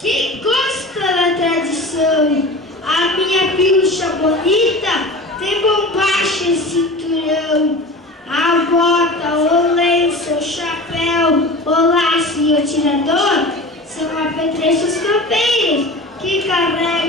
Que gosta da tradição, a minha pilcha bonita tem bombacha e cinturão. A bota, o lenço, o chapéu, o laço e o tirador são apetrechos campeiros que carregam